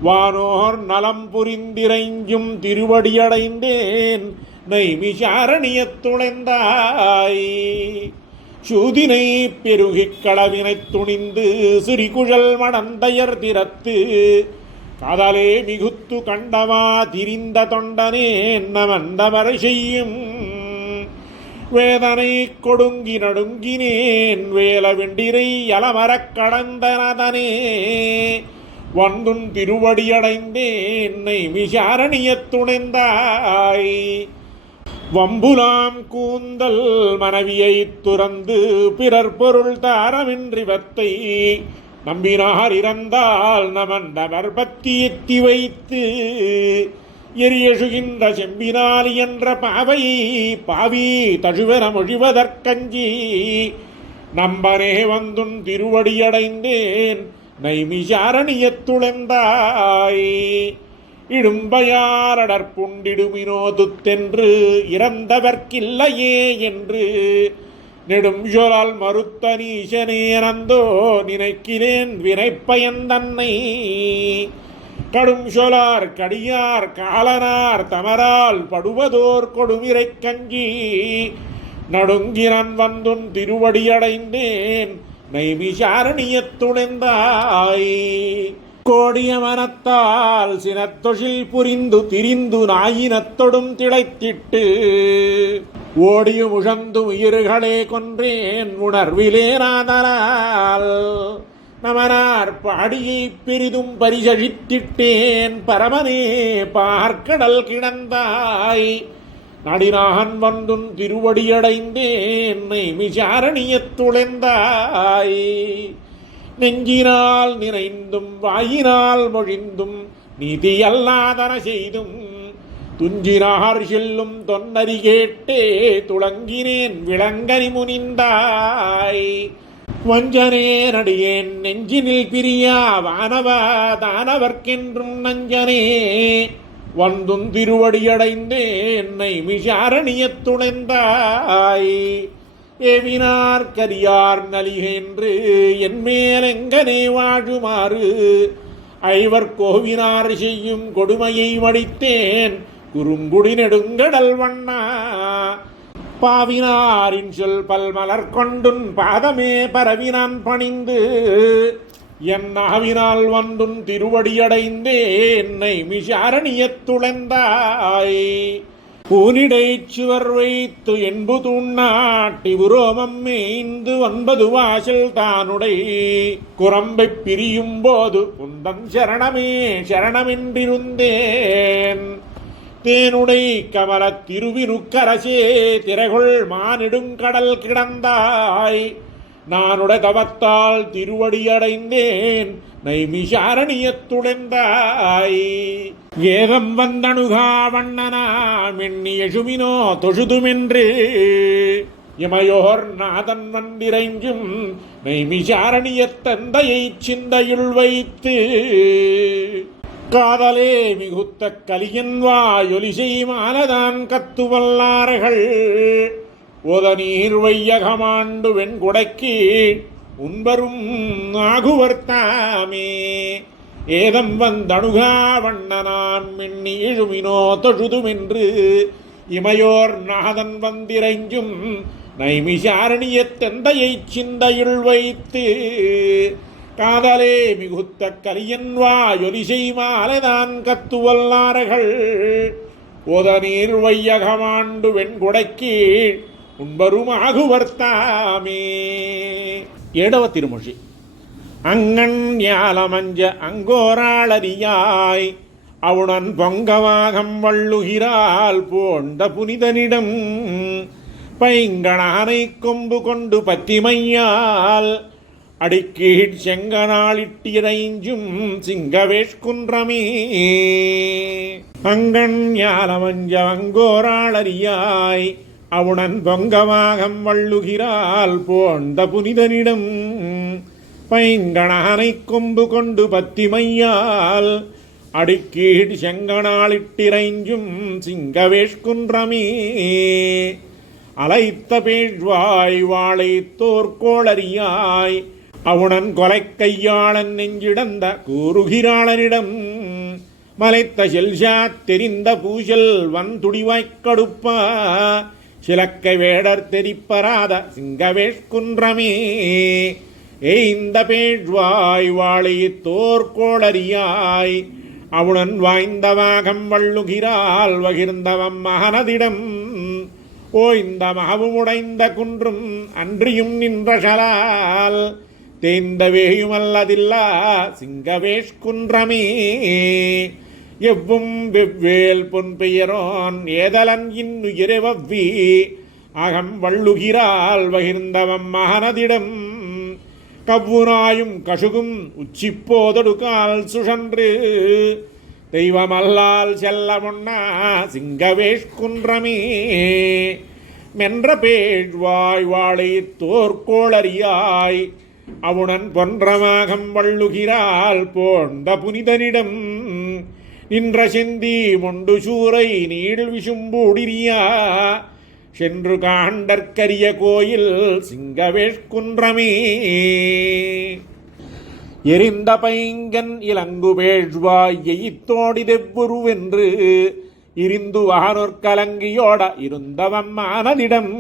வானோர் நலம் புரிந்திரைஞ்சும் திருவடியடைந்தேன் மிசாரணியத் துளைந்தாய் சூதினை பெருகிக் களவினைத் துணிந்து சிறிகுழல் மடந்தையர் திறத்து காதலே மிகுத்து கண்டவா திரிந்த தொண்டனேன் நமந்தவரை செய்யும் வேதனை கொடுங்கி நடுங்கினேன் வேல வெண்டிரை அலமரக் கடந்தனதனே வந்துன் திருவடியடைந்தேன் மிசாரணியத் துளைந்தாய் வம்புலாம் கூந்தல் மனைவியைத் துறந்து பிறர் பொருள் தாரமின்றிவத்தை நம்பினார் இறந்தால் நமந்தவர் பத்தி எத்தி வைத்து எரியழுகின்ற செம்பினால் என்ற பாவை பாவி தழுவென மொழிவதற்கஞ்சி நம்பனே வந்துன் திருவடியடைந்தேன் மிசாரணியத் துளைந்தாய் இடும்பையாரடற்புண்டிடுமினோ துத்தென்று இறந்தவர்க்கில்லையே என்று நெடும் சொலால் மறுத்த நீசனேனந்தோ நினைக்கிறேன் வினைப்பயன் தன்னை கடும் சொலார் கடியார் காலனார் தமரால் படுவதோர் கொடுவிரை கஞ்சி நடுங்கினன் வந்துன் திருவடியடைந்தேன் மிசாரணியத் துளைந்தாய் கோடிய மனத்தால் சினத்தொழில் புரிந்து திரிந்து நாயினத்தொடும் திளைத்திட்டு ஓடியும் உழந்து உயிர்களே கொன்றேன் உணர்விலேனாதலால் நமனார் பாடியை பெரிதும் பரிசழித்திட்டேன் பரமனே பார்க்கடல் கிடந்தாய் நடினான் வந்துன் திருவடியடைந்தேன் மிசாரணியத் துளைந்தாய் நெஞ்சினால் நிறைந்தும் வாயினால் மொழிந்தும் நீதியல்லாதன செய்தும் துஞ்சினார் செல்லும் தொன்னறி கேட்டே துளங்கினேன் விளங்கனி முனிந்தாய் வஞ்சனே நடியேன் நெஞ்சினில் பிரியா வானவா தானவர்க்கென்றும் நஞ்சனே வந்தும் திருவடியடைந்தேன் மிசாரணியத் துளைந்தாய் ஏவினார் கரியார் நலிகென்று என் மேலெங்கனே வாழுமாறு ஐவர் கோவினார் செய்யும் கொடுமையை வடித்தேன் குறுங்குடி நெடுங்கடல் வண்ணா பாவினாரின் சொல் பல்மலர் கொண்டுன் பாதமே பரவினான் பணிந்து என் நாவினால் வந்துன் திருவடியடைந்தேன் மிசாரணியத் துளைந்தாய் பூனிடை சுவர் வைத்து என்பு தூண்ணாட்டி உரோமம் மேய்ந்து 9 வாசல் தானுடை குரம்பை பிரியும் போது குந்தன் சரணமே சரணமென்றிருந்தேன் தேனுடை கமல திருவினுக்கரசே திரைகொள் மானிடுங்கடல் கிடந்தாய் நானுட தவத்தால் திருவடியடைந்தேன் நைமிசாரணியத் துளைந்தாய் ஏதம் வந்தணுகா வண்ணனாம் எண்ணியசுமினோ தொழுதுமென்று இமையோர் நாதன் வந்திரைஞ்சும் நைமிசாரணியத் தந்தையை சிந்தையுள் வைத்து காதலே மிகுத்த கலியன் வாயொலிசை மாலதான் கத்துவல்லார்கள் ஓத நீர் வையகமாண்டு வெண்குடைக்கு உண்பரும் ஆகுவர்த்தாமே ஏதம் வந்தணுகா வண்ணனாம் எண்ணி எழுமினோ தொழுதுமென்று இமையோர் நாதன் வந்திரைஞ்சும் நைமிசாரணியத் தந்தையை சிந்தையுள் வைத்து காதலே மிகுத்த கலியன் வாயொலிசை மாலதான் கத்துவல்லார்கள் ஓத நீர் வையகமாண்டு வெண்குடைக்கு உண்பருமாகுவர்த்தாமே. 7వ திருமொழி. அங்கண் ஞாலமஞ்ச அங்கோராளரியாய் அவுணன் பொங்கவாகம் வள்ளுகிறாள் போந்த புனிதனிடம் பைங்கணானை கொம்பு கொண்டு பத்திமையால் அடிக்கீழ் செங்கனாளிட்டிரைஞ்சும் சிங்கவேஷ்குன்றமே. அங்கண் ஞாலமஞ்ச அங்கோராளரியாய் அவுணன் பொங்கவாகம் வள்ளுகிறாள் போந்த புனிதனிடம் பைங்கணானை கொம்பு கொண்டு பத்திமையால் அடிக்கீழ் செங்கனாளிட்டிரைஞ்சும் சிங்கவேஷ்குன்றமே. அலைத்த பேழ்வாய் வாழை தோர்கோளரியாய் அவுணன் கொலை கையாளன் நெஞ்சிடந்த கூறுகிறாளனிடம் மலைத்த செல்ஷாத் தெரிந்த பூசல் வந்துடிவாய்க்கடுப்பா சிலக்கை வேடர் தெரிப்பராத சிங்கவேஷ்குன்றமே. ஏய்ந்த பேழ்வாய் வாழை தோர்கோளரியாய் அவுணன் வாய்ந்தவாகம் வள்ளுகிறாள் வகிர்ந்தவம் மகனதிடம் ஓய்ந்த மகவும் உடைந்த குன்றும் அன்றியும் நின்றஷலால் தேய்ந்த வேயுமல்லதில்லா சிங்கவேஷ்குன்றமே. எவ்வும் வெவ்வேல் பொன் பெயரோன் ஏதலன் இன்னுயிரை வவ்வி அகம் வள்ளுகிறாள் வகிர்ந்தவம் மகனதிடம் கவ்வுனாயும் கசுகும் உச்சிப்போதொடுக்கால் சுழன்று தெய்வமல்லால் செல்ல முன்னா சிங்கவேஷ்குன்றமே. மென்ற பேழ்வாய் வாழை தோர்கோளரியாய் அவுணன் பொன்றமாகம் வள்ளுகிறாள் போந்த புனிதனிடம் நின்ற செந்தி மொண்டு சூரை நீள் விசும்பூடிரியா சென்று காண்டற்கரிய கோயில் சிங்கவேஷ்குன்றமே. எரிந்த பைங்கன் இலங்கு பேழ்வாய் எயித்தோடிதெவ்வுருவென்று இரிந்து வானொற்கலங்கியோட இருந்தவம் மானதிடம்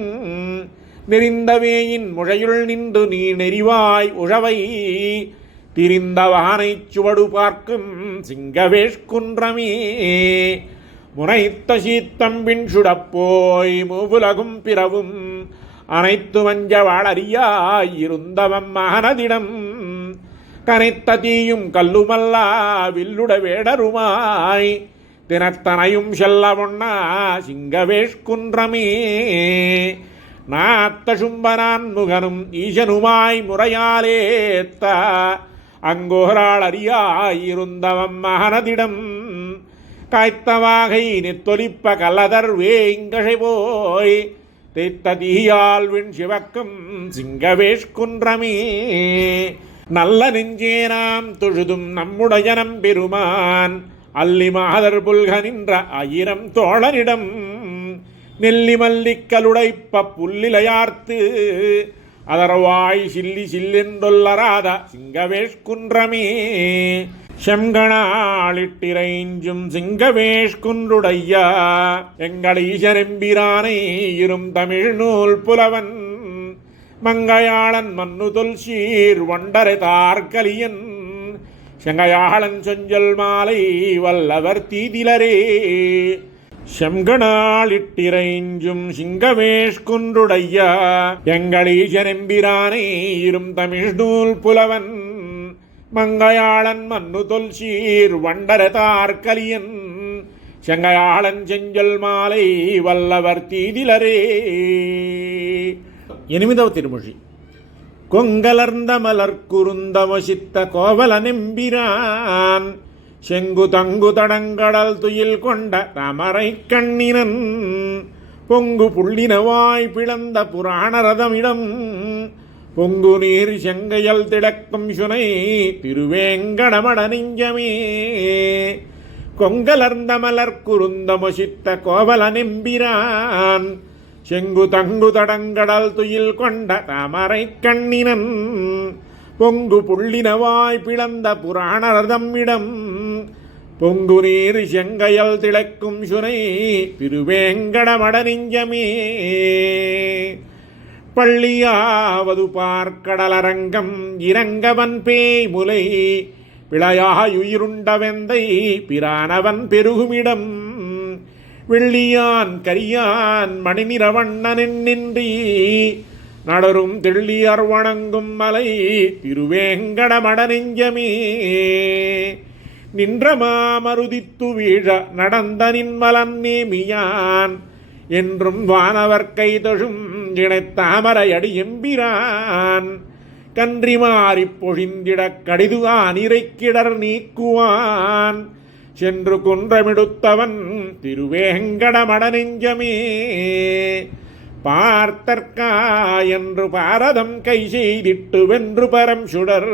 நெறிந்தவேயின் முழையுள் நின்று நீ நெறிவாய் உழவை திரிந்தவானைச் சுவடு பார்க்கும் சிங்கவேஷ்குன்றமே முனைத்த சீத்தம்பின் சுடப்போய் மூவுலகும் பிறவும் அனைத்து வஞ்ச வாழறியாயிருந்தவம் மகனதிடம் கனைத்த தீயும் கல்லுமல்லா வில்லுட வேடருமாய் தினத்தனையும் செல்ல ஒண்ணா சிங்கவேஷ்குன்றமே நாத்த சும்பனான் முகனும் ஈசனுமாய் முறையாலேத்த அங்கோராள் அறியாயிருந்தவம் மகனதிடம் காய்த்தவாகை நெத்தொலிப்ப கல்லதர் வேங்கழை போய் தேத்த தீயால் விண் சிவக்கும் சிங்கவேஷ்குன்றமே நல்ல நெஞ்சே நாம் தொழுதும் நம்முடைய நம்பெருமான் அல்லி மாதர் புல்க நின்ற 1000 தோழனிடம் நெல்லி மல்லிக்கலுடைப்ப புல்லிலையார்த்து அதர்வாய் சில்லி சில்லென்றொல்லராத சிங்கவேஷ்குன்றமே செங்கணாளிட்டிரைஞ்சும் சிங்கவேஷ்குன்றுடையா எங்கள் ஈசனெம்பிரானை இரும் தமிழ் நூல் புலவன் மங்கையாளன் மன்னுதொல் சீர் வண்டரை தார்கலியன் செங்கையாளன் சொஞ்சல் மாலை வல்லவர் தீதிலரே செங்கணாளிட்டிரைஞ்சும் சிங்கவேஷ்குன்றுடையா எங்கள் ஈசனெம்பிரானை இரும் தமிழ் நூல் புலவன் மங்கையாளன் மன்னுதொல் சீர் வண்டரை தார்கலியன் செங்கையாளன் செஞ்சல் மாலை வல்லவர் தீதிலரே. 8వ திருமொழி. கொங்கலர்ந்த மலர் குருந்தமொசித்த கோவலனெம்பிரான் செங்கு தங்கு தடங்கடல் துயில் கொண்ட தாமரை கண்ணினன் பொங்கு புள்ளினவாய் பிளந்த புராணரதமிடம் பொங்கு நீர் செங்கையல் திடக்கும் சுனை திருவேங்கடமட நெஞ்சமே கொங்கலர்ந்த மலர் குருந்தமொசித்த கோவலனெம்பிரான் செங்கு தங்கு தடங்கடல் துயில் கொண்ட தாமரை கண்ணினன் பொங்கு புள்ளினவாய் பிளந்த புராணரதம்மிடம் பொங்கு நீர் செங்கையல் திளைக்கும் சுனை திருவேங்கடமட நெஞ்சமே பள்ளியாவது பார்க்கடலரங்கம் இறங்கவன் பேய் முலை பிழையாயுயிருண்ட வெந்தை பிரானவன் பெருகுமிடம் வெள்ளியான் கரியான் மணிநிறவண்ணனின் நின்றி நடரும் தெள்ளியர் வணங்கும் மலை திருவேங்கடமட நெஞ்சமே நின்ற மாமருதித்து வீழ நடந்த நின்மலன் நேமியான் என்றும் வானவர் கைதொழும் இணைத்தாமரையடி எம்பிரான் கன்றி மாறிப் பொழிந்திடக் கடிது ஆனிரைக்கிடர் நீக்குவான் சென்று குன்றமிடுத்தவன் திருவேங்கடமட நெஞ்சமே பார்த்தற்கா என்று பாரதம் கை செய்திட்டு வென்று பரம் சுடர்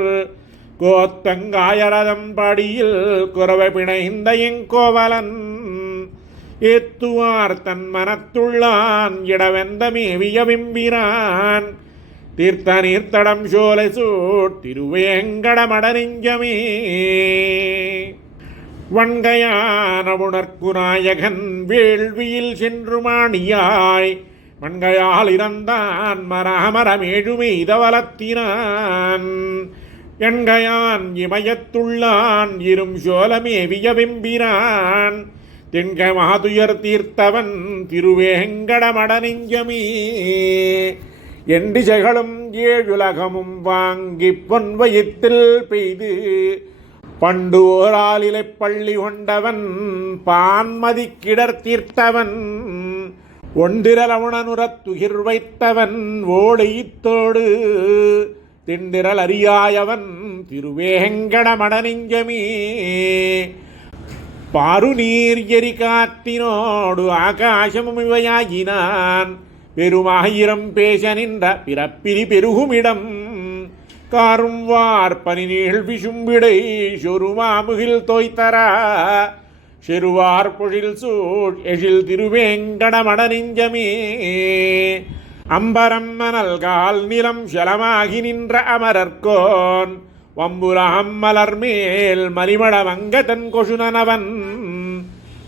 கோத்தங்காயரதம் படியில் குறவை பிணைந்த எங்கோவலன் ஏத்துவார் தன் மனத்துள்ளான் இடவெந்த மேவிய விம்பிரான் தீர்த்த நீர்த்தடம் சோலை சூட் திருவேங்கடமட நெஞ்சமே வண்கையான உணர்க்கு நாயகன் வேள்வியில் சென்று மாணியாய் மண்கையால் இறந்தான் மராமரமேழுமே இதவலத்தினான் எண்கையான் இமயத்துள்ளான் இரும் சோலமேவிய வெம்பிரான் தென்க மாதுயர் தீர்த்தவன் திருவேங்கடமட நெஞ்சமே எண்டிசைகளும் 7 உலகமும் வாங்கி பொன்வயிற்றில் பெய்து பண்டு ஓராலிலை பள்ளி கொண்டவன் பான்மதி கிடர் தீர்த்தவன் ஒண்டிரலவுணனுரத் துகிர் வைத்தவன் ஓடையித்தோடு திண்டிரல் அறியாயவன் திருவேங்கடமட நெஞ்சமே பாருநீர் எரி காத்தினோடு ஆகாசமும் இவையாகினான் பெருமாயிரம் பேச நின்ற பிறப்பிரி பெருகுமிடம் காரும் வார்பனி நீள் விசும்பிடை சொருமாமுகில் தோய்த்தரா செருவார் பொழில் சூழ் எழில் திருவேங்கடமட நெஞ்சமே அம்பரம் மணல்கால் நிலம் சலமாகி நின்ற அமரர்கோன் வம்புராம் மலர் மேல் மலிமட மங்கதன் கொசுனவன்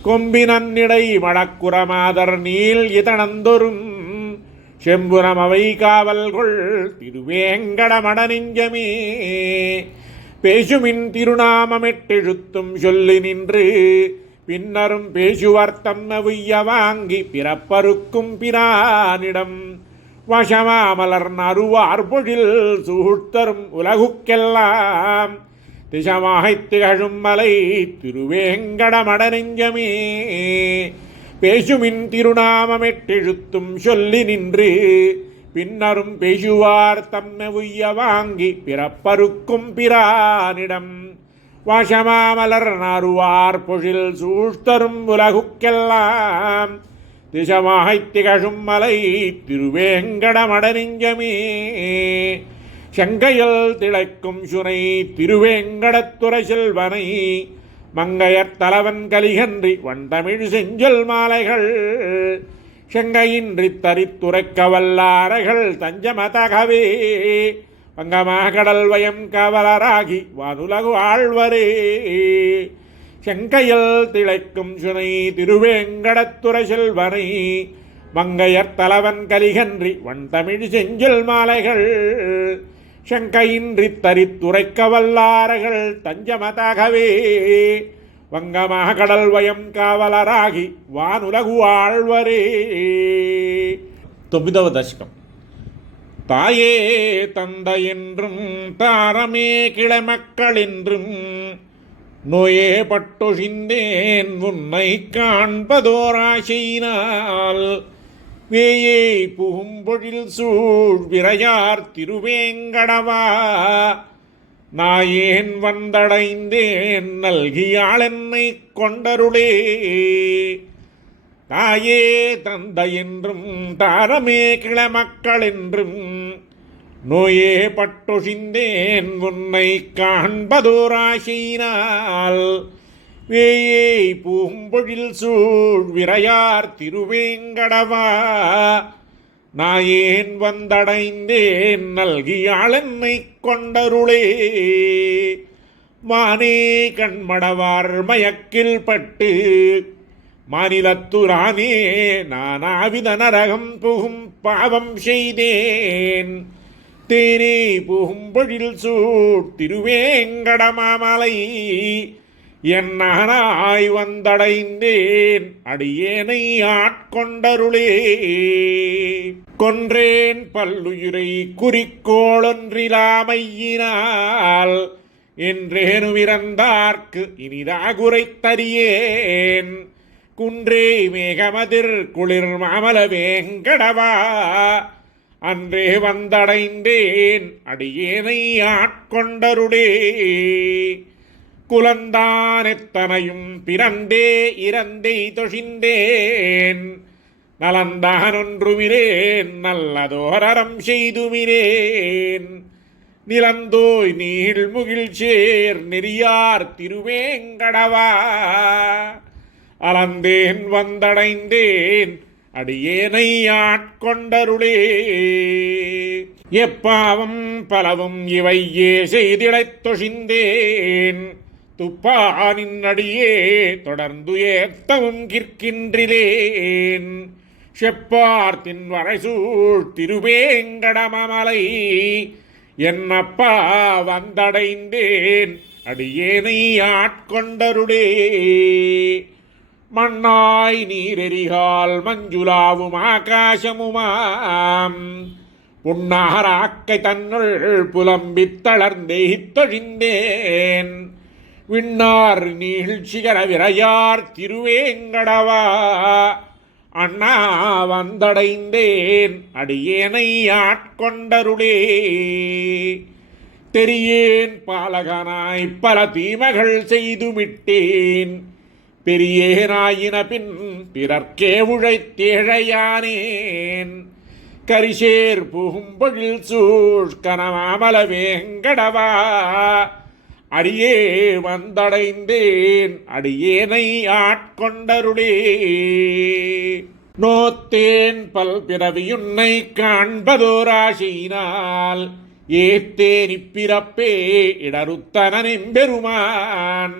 கொம்பினன்னிடை மடக்குரமாதர் நீள் இதனந்தொரும் செம்புரம் அவை காவல்கொள் திருவேங்கடமட நெஞ்சமே பேசுமின் திருநாமமெட்டெழுத்தும் சொல்லி நின்று பின்னரும் பேசுவர் தம்மவுய்ய வாங்கி பிறப்பருக்கும் பிரானிடம் வசமாமலர் நறுவார் பொழில் சூழ்த்தரும் உலகுக்கெல்லாம் திசமாய்த் திகழும் மலை திருவேங்கடமட நெஞ்சமே. பேசுமின் திருநாமமெட்டெழுத்தும் சொல்லி நின்று பின்னரும் பேசுவார் தம்மெவுய்ய வாங்கி பிறப்பருக்கும் பிரானிடம் வசமாமலர் நாறுவார் பொழில் சூழ்த்தரும் உலகுக்கெல்லாம் திசமாய்த் திகழும் மலை திருவேங்கடமட நெஞ்சமே. செங்கையில் திளைக்கும் சுனை திருவேங்கடத்துறை செல்வனை மங்கையர் தலைவன் கலிகன்றி வண்டமிழ் செஞ்சொல் மாலைகள் செங்கையின்றி தரித்துரைக்க வல்லாரைகள் தஞ்சமதகவே வங்கமாகடல் வயம் கவலராகி வானுலகு ஆழ்வரே. செங்கையில் திளைக்கும் சுனை திருவேங்கடத்துறை செல்வனை மங்கையர் தலைவன் கலிகன்றி வண்டமிழ் செஞ்சொல் மாலைகள் செங்கையின்றி தரித்துரைக்க வல்லார்கள் தஞ்சமதகவே வங்கமாகடல் வயம் காவலராகி வானுலகு ஆழ்வரே. 9వ దశకం. தாயே தந்தை என்றும் தாரமே கிளமக்கள் என்றும் நோயே பட்டொழிந்தேன் உன்னை காண்பதோராசையினால் வேயே புகும்பொழில் சூழ் விரையார் திருவேங்கடவா நாயேன் வந்தடைந்தேன் நல்கியாள் என்னை கொண்டருளே. தாயே தந்தை என்றும் தாரமே கிளமக்கள் என்றும் நோயே பட்டொழிந்தேன் உன்னை காண்பதோராசையினால் வேயே பூம்பொழில் சூழ் விரையார் திருவேங்கடவா நாயேன் வந்தடைந்தேன் நல்கியாள் என்னை கொண்டருளே. மானே கண்மடவார் மயக்கில் பட்டு மாநிலத்துரானே நானாவித நரகம் புகும் பாவம் செய்தேன் தேனே புகும்பொழில் சூழ் திருவேங்கடமாமலை என்னானாய் வந்தடைந்தேன் அடியேனை ஆட்கொண்டருளே. கொன்றேன் பல்லுயிரை குறிக்கோளொன்றிலாமையினால் என்றேனுமிறந்தார்க்கு இனிதாகுரை தரியேன் குன்றே மேகமதிர் குளிர் மாமல வேங்கடவா அன்றே வந்தடைந்தேன் அடியேனை ஆட்கொண்டருளே. குலந்தான் எத்தனையும் பிறந்தே இறந்தே தொழிந்தேன் நலந்தான் ஒன்றுமிரேன் நல்லதோரம் செய்துமிரேன் நிலந்தோய் நீள்முகில் சேர் நெறியார் திருவேங்கடவா அளந்தேன் வந்தடைந்தேன் அடியேனை ஆட்கொண்டருளே. எப்பாவம் பலவும் இவையே செய்திடத் தொழிந்தேன் துப்பானின் அடியே தொடர்ந்து ஏத்தவும் கிற்கின்றிலேன் செப்பார்த்தின் வரைசூழ் திருவேங்கடமலை என்னப்பா வந்தடைந்தேன் அடியேனை ஆட்கொண்டருளே. மண்ணாய் நீரெறிகால் மஞ்சுளாவும் ஆகாசமுமாம் புன்னாராக்கை தன்னுள் புலம்பித் தளர்ந்தெய்த் தொழிந்தேன் விண்ணார் நீழ்ச்சிகர விரையார் திருவேங்கடவா அண்ணா வந்தடைந்தேன் அடியேனை ஆட்கொண்டருளே. தெரியேன் பாலகனாய் பல தீமைகள் செய்துமிட்டேன் பெரியேனாயின பின் பிறர்க்கே உழைத்தேழையானேன் கரிசேர் புகும்பொழில் சூழ்கனமாமல வேங்கடவா அடியே வந்தடைந்தேன் அடியேனை ஆட்கொண்டருளே. நோத்தேன் பல் பிறவியுன்னை காண்பதோராசையினால் ஏத்தேன் இப்பிறப்பே இடருத்தனெம்பெருமான்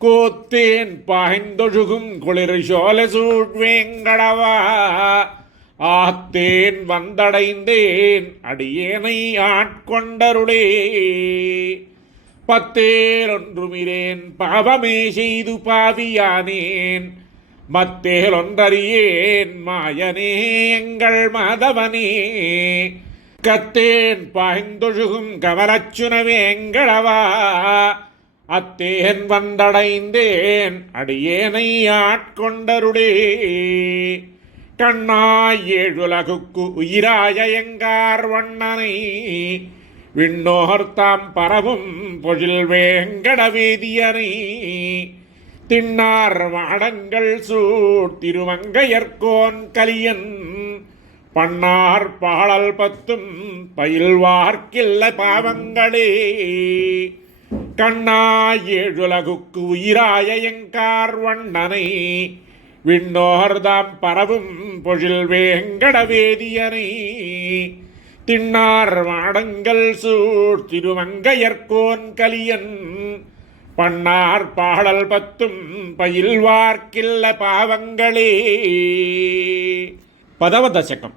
கோத்தேன் பாய்ந்தொழுகும் குளிர் சோழ சூழ்வேங்கடவா ஆத்தேன் வந்தடைந்தேன் அடியேனை ஆட்கொண்டருளே. பத்தேல் ஒன்றுமிரேன் பாவமே செய்து பாவியானேன் மத்தேல் ஒன்றறியேன் மாயனே எங்கள் மாதவனே கத்தேன் பாய்ந்தொழுகும் கமலச்சுனவே எங்களவா அத்தேன் வந்தடைந்தேன் அடியேனை ஆட்கொண்டருடே கண்ணாய் ஏழுலகுக்கு உயிராய எங்கார் வண்ணனை விண்ணோர்த்தாம் பரவும் பொழில் வேங்கடவேதியனை திண்ணார் மாடங்கள் சூழ் திருமங்கையர்கோன் கலியன் பன்னார் பாழல் பத்தும் பயில்வார்க்கில்ல பாவங்களே கண்ணாய் ஏழுலகுக்கு உயிராய எங்கார் வண்ணனை விண்ணோர்தாம் பரவும் பொழில் வேங்கடவேதியனை திண்ணார் மாடங்கள் சூழ் திருமங்கையர்கோன் கலியன் பன்னார் பாடல் பத்தும் பயில்வார்க்கில்ல பாவங்களே. பதவதசகம்.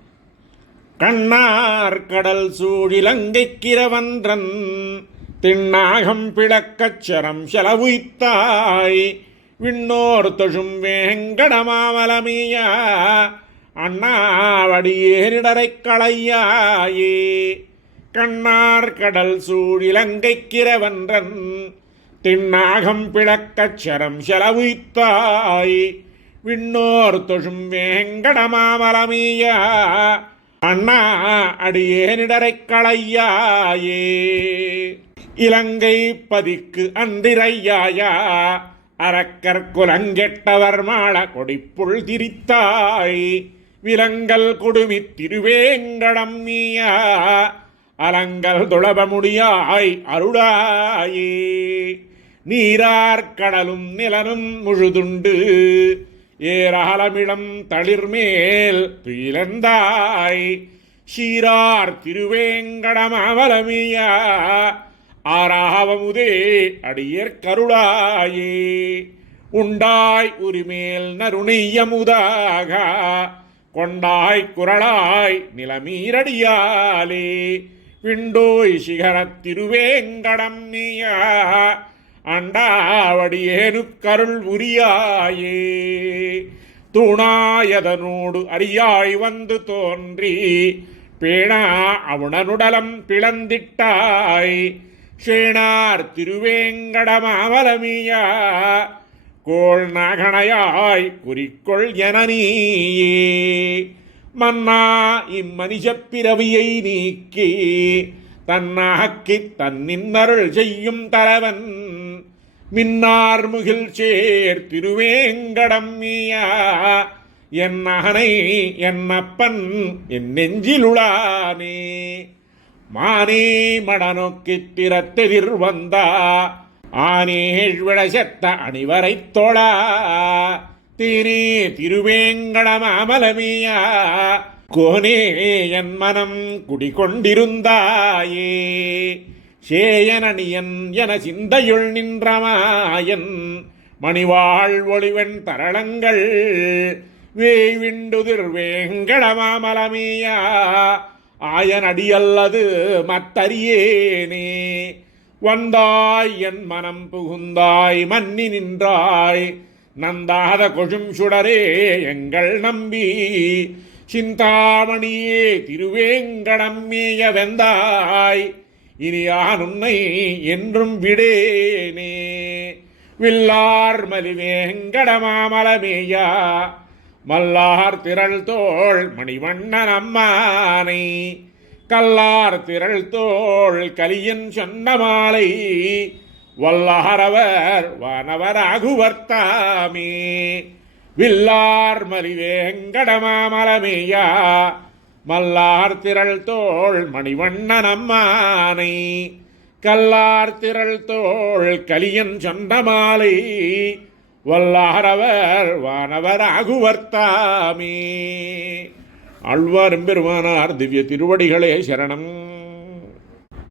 கண்ணார் கடல் சூழிலங்கைக்கிரவன்றன் திண்ணாகம் பிளக்கச் சரம் செலவுய்த்தாய் விண்ணோர் தொழும் வேங்கடமாமலமியா அண்ணாவடியேரிடரைக் களையாயே கண்ணார் கடல் சூழிலங்கைக்கிரவன்றன் திண்ணாகம் பிளக்கச் சரம் செலவுய்த்தாய் விண்ணோர் தொழும் வேங்கடமாமலமியா அண்ணா அடியேனிடரைக் களையாயே இலங்கை பதிக்கு அன்றிரையாயா அரக்கர் குலங்கெட்டவர் மாள கொடிப்புள் திரித்தாய் விலங்கல் குடுமி திருவேங்கடம் நீயா அலங்கல் துளப முடியாய் அருளாயே நீரார் கடலும் நிலனும் முழுதுண்டு ஏராளமிடம் தளிர்மேல் துயிலந்தாய் சீரார் திருவேங்கடமாமலமியா ஆராவமுதே அடியேற்கருளாயே உண்டாய் உரிமேல் நறுணியமுதாக கொண்டாய் குரலாய் நிலமீரடியாலே விண்டோய் சிகரத் திருவேங்கடம் நீயா அண்டாவடியேனுக்கருள் உரியாயே தூணாயதனோடு அரியாய் வந்து தோன்றி பேணா அவுணனுடலம் பிளந்திட்டாய் சேனார் திருவேங்கடமாமலமியா கோள் நகணையாய் குறிக்கொள் என நீயே மன்னா இம்மனிஷப் பிறவியை நீக்கி தன்னாக்கித் தன்னின்னருள் செய்யும் தலைவன் மின்னார் முகில் சேர் திருவேங்கடம் நீயா என் மகனை என்னப்பன் என் நெஞ்சிலுளானே மானே மடநோக்கித் திறத்தெதிர் வந்தா ஆனேழ் விழசெத்த அணிவரைத் தோழா தீனே திருவேங்கடமாமலமியா கோனே என் மனம் குடிகொண்டிருந்தாயே சேயனணியன் என சிந்தையுள் நின்றமாயன் மணிவாழ் ஒளிவன் தரளங்கள் வேய்விண்டுதிர் வேங்கடமாமலமியா ஆயனடியல்லது மத்தறியேனே வந்தாய் என் மனம் புகுந்தாய் மன்னி நின்றாய் நந்தாத கொழும் சுடரே எங்கள் நம்பி சிந்தாமணியே திருவேங்கடம் மேய வெந்தாய் இனியான் உன்னை என்றும் விடேனே வில்லார் மலிவேங்கடமாமலமேயா மல்லார் திரள் தோள் மணிவண்ணன் அம்மானை கல்லார் திரள் தோள் கலியன் சொன்ன மாலை வல்லாரவர் வானவராகுவர்த்தாமே வில்லார் மலிவேங்கடமாமலமேயா மல்லார் திரள் தோள் மணிவண்ணன் அம்மானை கல்லார் திரள் தோள் கலியன் சொன்ன மாலை வல்லாரவர் வானவராகுவர்த்தாமே. ஆழ்வார் எம்பெருமானார் திவ்ய திருவடிகளே சரணம்.